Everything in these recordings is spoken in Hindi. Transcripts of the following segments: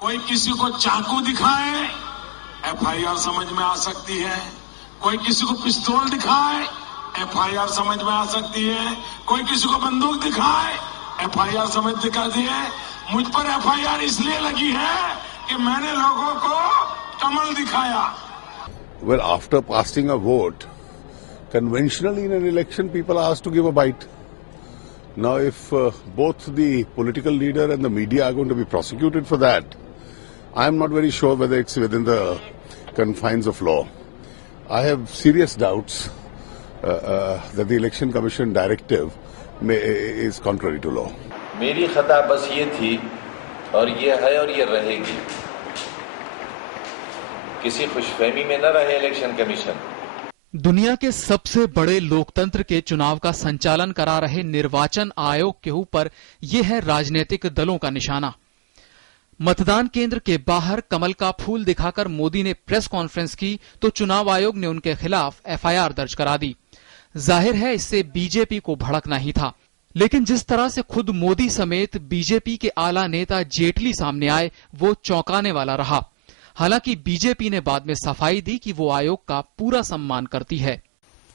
कोई किसी को चाकू दिखाए, एफआईआर समझ में आ सकती है। कोई किसी को पिस्तौल दिखाए, एफआईआर समझ में आ सकती है। कोई किसी को बंदूक दिखाए, एफआईआर समझ दिखाती है। मुझ पर एफआईआर इसलिए लगी है कि मैंने लोगों को कमल दिखाया। Well, after casting a vote, conventionally in an election, people are asked to give a bite. Now, if both the political leader and the media are going to be prosecuted for that, I am not very sure whether it's within the confines of law. I have serious doubts that the Election Commission directive is contrary to law. मेरी खता बस ये थी और ये है और ये रहेगी। किसी खुशफहमी में न रहे इलेक्शन कमीशन। दुनिया के सबसे बड़े लोकतंत्र के चुनाव का संचालन करा रहे निर्वाचन आयोग के ऊपर यह है राजनीतिक दलों का निशाना। मतदान केंद्र के बाहर कमल का फूल दिखाकर मोदी ने प्रेस कॉन्फ्रेंस की तो चुनाव आयोग ने उनके खिलाफ एफआईआर दर्ज करा दी। जाहिर है इससे बीजेपी को भड़कना ही था, लेकिन जिस तरह से खुद मोदी समेत बीजेपी के आला नेता जेटली सामने आए वो चौंकाने वाला रहा। हालांकि बीजेपी ने बाद में सफाई दी कि वो आयोग का पूरा सम्मान करती है।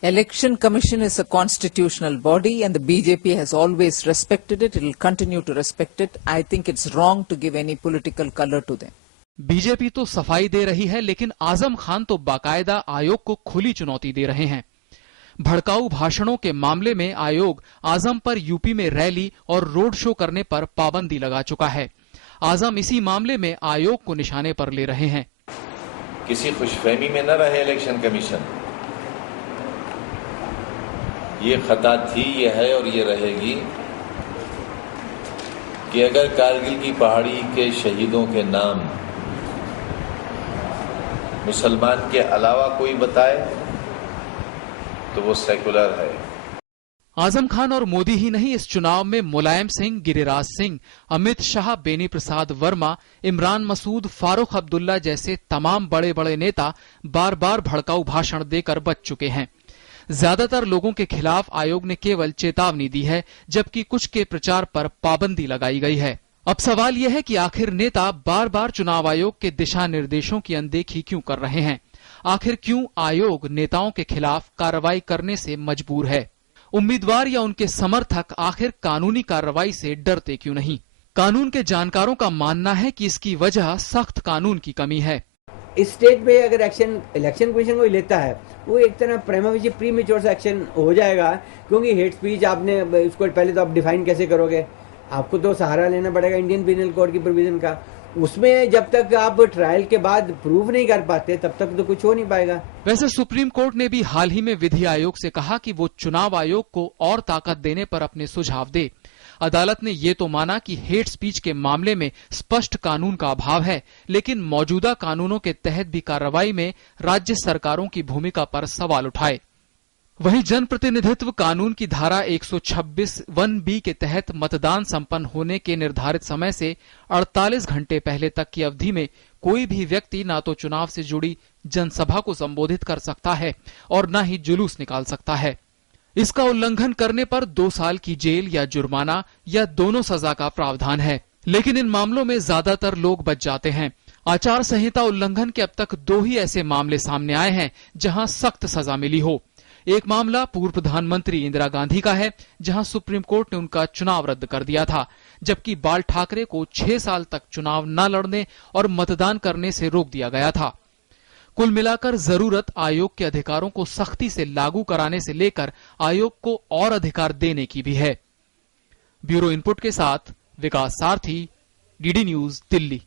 Election Commission is a constitutional body and the BJP has always respected it. It will continue to respect it. I think it's wrong to give any political color to them. BJP तो सफाई दे रही है, लेकिन आजम खान तो बाकायदा आयोग को खुली चुनौती दे रहे हैं। भड़काऊ भाषणों के मामले में आयोग आजम पर यूपी में रैली और रोड शो करने पर पाबंदी लगा चुका है। आजम इसी मामले में आयोग को निशाने पर ले रहे हैं। किसी खुशफहमी में न रहे इलेक्शन कमीशन। ये खता थी, ये है और ये रहेगी कि अगर कारगिल की पहाड़ी के शहीदों के नाम मुसलमान के अलावा कोई बताए तो वो सेकुलर है। आजम खान और मोदी ही नहीं, इस चुनाव में मुलायम सिंह, गिरिराज सिंह, अमित शाह, बेनी प्रसाद वर्मा, इमरान मसूद, फारूक अब्दुल्ला जैसे तमाम बड़े बड़े नेता बार बार भड़काऊ भाषण देकर बच चुके हैं। ज्यादातर लोगों के खिलाफ आयोग ने केवल चेतावनी दी है, जबकि कुछ के प्रचार पर पाबंदी लगाई गई है। अब सवाल यह है कि आखिर नेता बार बार चुनाव आयोग के दिशा निर्देशों की अनदेखी क्यों कर रहे हैं? आखिर क्यों आयोग नेताओं के खिलाफ कार्रवाई करने से मजबूर है? उम्मीदवार या उनके समर्थक आखिर कानूनी कार्रवाई से डरते क्यों नहीं? कानून के जानकारों का मानना है कि इसकी वजह सख्त कानून की कमी है। इस स्टेज पे अगर एक्शन इलेक्शन कमीशन कोई लेता है वो एक तरह प्रिमा फेसी प्रीमेच्योर एक्शन हो जाएगा, क्योंकि हेट स्पीच आपने इसको पहले तो आप डिफाइन कैसे करोगे? आपको तो सहारा लेना पड़ेगा इंडियन पिनल कोड की प्रोविजन का। उसमें जब तक आप ट्रायल के बाद प्रूव नहीं कर पाते तब तक तो कुछ हो नहीं पाएगा। वैसे सुप्रीम कोर्ट ने भी हाल ही में विधि आयोग से कहा कि वो चुनाव आयोग को और ताकत देने पर अपने सुझाव दे। अदालत ने ये तो माना कि हेट स्पीच के मामले में स्पष्ट कानून का अभाव है, लेकिन मौजूदा कानूनों के तहत भी कार्रवाई में राज्य सरकारों की भूमिका पर सवाल उठाए। वहीं जनप्रतिनिधित्व कानून की धारा 126(1)(b) के तहत मतदान संपन्न होने के निर्धारित समय से 48 घंटे पहले तक की अवधि में कोई भी व्यक्ति ना तो चुनाव से जुड़ी जनसभा को संबोधित कर सकता है और न ही जुलूस निकाल सकता है। इसका उल्लंघन करने पर 2 साल की जेल या जुर्माना या दोनों सजा का प्रावधान है, लेकिन इन मामलों में ज्यादातर लोग बच जाते हैं। आचार संहिता उल्लंघन के अब तक 2 ही ऐसे मामले सामने आए हैं जहां सख्त सजा मिली हो। एक मामला पूर्व प्रधानमंत्री इंदिरा गांधी का है, जहां सुप्रीम कोर्ट ने उनका चुनाव रद्द कर दिया था, जबकि बाल ठाकरे को 6 साल तक चुनाव न लड़ने और मतदान करने से रोक दिया गया था। कुल मिलाकर जरूरत आयोग के अधिकारों को सख्ती से लागू कराने से लेकर आयोग को और अधिकार देने की भी है। ब्यूरो इनपुट के साथ विकास सारथी, डीडी न्यूज, दिल्ली।